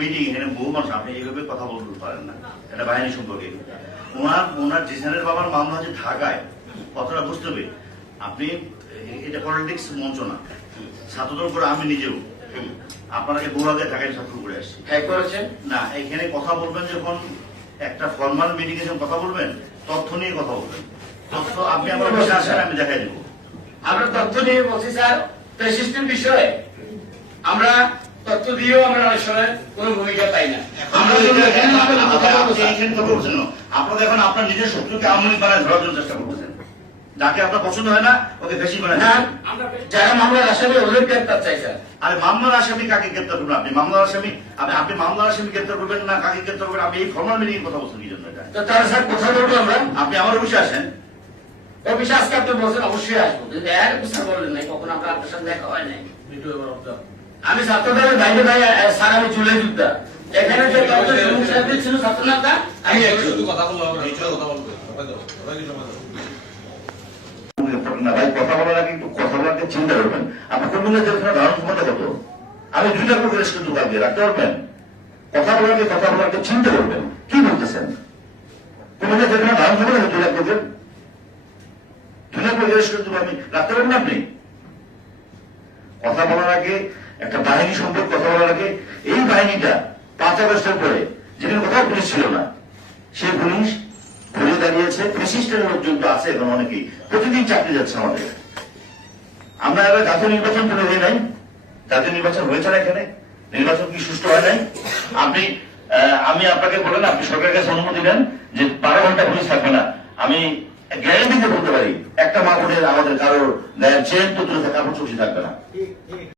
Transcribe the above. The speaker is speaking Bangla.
মিটিং, এখানে বহু মানুষ, আপনি এইভাবে কথা বলতে পারেন না, এটা বাহিনী সম্পর্কে। ওনার জিসানের বাবার মামলা হচ্ছে ঢাকায়, কথাটা বুঝতে হবে। আপনি এটা পলিটিক্স মঞ্চ না, ছাত্রদের উপর আমি নিজেও আপনাকে বহু আগে ঢাকায় ছাত্র করে আসছি না। এখানে কথা বলবেন যখন একটা ফর্মাল মিটিং এ যখন কথা বলবেন, তথ্য নিয়ে কথা বলবেন। তথ্য আপনি আমার কাছে আসেন, আমি দেখাই দেবো। আমরা তথ্য নিয়ে বলছি স্যার, সিস্টেম বিষয়ে আমরা তথ্য দিয়েও আমরা অনেক সময় কোনো ভূমিকা পাই না। আপনাদের এখন আপনার নিজের শত্রুকে আওয়ামী লীগ বানায় ধরার জন্য চেষ্টা করতেছেন। যাকে আপনার পছন্দ হয় না ওকে বেশি বানায়। যারা মামলার আসামি ওদের গ্রেপ্তার চাই স্যার। আরে মামলার আসামি কাকে গ্রেপ্তার করবেন? আপনি মামলার আসামি, আপনি মামলার আসামি গ্রেপ্তার করবেন না কাকে গ্রেপ্তার করবেন? আপনি এই ফর্মাল মিটিং কথা বলছেন কি জন্য? এটা তাহলে স্যার কোথায় বলবো আমরা? আপনি আমার অফিসে আসেন। অফিসে আজকে আপনি বলছেন অবশ্যই আসবো, কিন্তু স্যার বললেন নাই, কখন আমরা আপনার সাথে দেখা হয় নাই। আমি ছাত্রদের বাইরে বাইরে স্যার, আমি চলে যুদ্ধা এখানে যে সমস্যা ছিল ছাত্রনেতা, আমি কথা বলার আগে একটু কথা বলাকে চিন্তা করবেন। আপনি কোন ধারণ ক্ষমতা কত? আমি 2টা প্রকাশ কিন্তু রাখতে পারবেন। কথা বলাকে চিন্তা করবেন। কি বলতেছেন? কোন ধারণ ক্ষমতা 2 লাখ করবেন, 2 লাখ প্রকাশ কিন্তু আমি রাখতে পারবেন। আপনি কথা বলার আগে, একটা বাহিনী সম্পর্কে কথা বলার আগে, এই বাহিনীটা 5 আগস্টের পরে যেখানে কোথাও পুলিশ ছিল না, সেই পুলিশ ঘুরে দাঁড়িয়েছে। ফ্যাসিস্টের লোকজন তো আছে এখন অনেকেই, প্রতিদিন চাকরি যাচ্ছে আমাদের। আমরা এবার জাতীয় নির্বাচন করে হয়ে নাই, জাতীয় নির্বাচন হয়েছে না, এখানে নির্বাচন কি সুষ্ঠু হয় নাই? আমি আপনাকে বলেন, আপনি সরকারের কাছে অনুমতি দেন যে 12 ঘন্টা পুলিশ থাকবে না। আমি গ্যারান্টি দিয়ে বলতে পারি, একটা মা বোনের আমাদের কারোর চেন তো তুলে থাকা কাপড় চুষি থাকবে না।